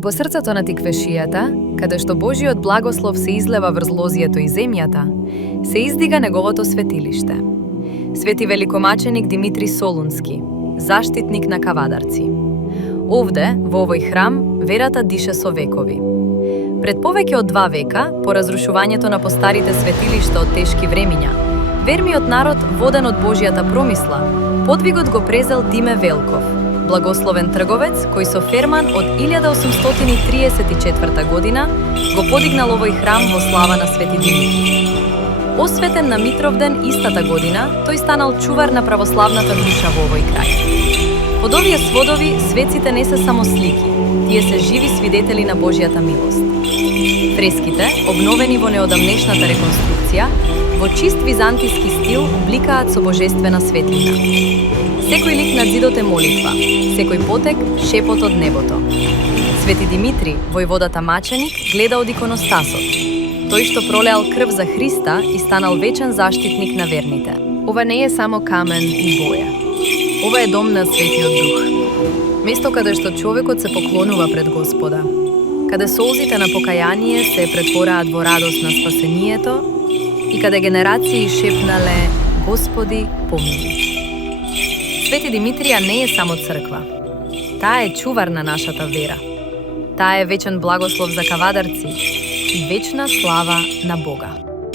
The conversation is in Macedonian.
Во срцето на тиквешијата, каде што Божиот благослов се излева врз лозието и земјата, се издига неговото светилиште. Свети великомаченик Димитри Солунски, заштитник на Кавадарци. Овде, во овој храм, верата дише со векови. Пред повеќе од 2 века, по разрушувањето на постарите светилишта од тешки времиња, вермиот народ, воден од Божјата промисла, подвигот го презел Диме Велков, благословен трговец кој со ферман од 1834 година го подигнал овој храм во слава на Свети Димитри. Осветен на Митровден истата година, тој станал чувар на православната душа во овој крај. Под овие сводови, светците не се само слики, тие се живи свидетели на Божјата милост. Фреските, обновени во неодамнешната реконструкција, во чист византиски стил бликаат со божествена светлина. Секој лик на зидот е молитва, секој потек шепот од небото. Свети Димитри, војводата маченик, гледа од иконостасот. Тој што пролеал крв за Христа и станал вечен заштитник на верните. Ова не е само камен и боја. Ова е дом на Светиот Дух. Место каде што човекот се поклонува пред Господа. Каде солзите на покаяние се претвораат во радост на спасението и каде генерации шепнале Господи, помили. Свети Димитрија не е само црква. Таа е чувар на нашата вера. Таа е вечен благослов за Кавадарци и вечна слава на Бога.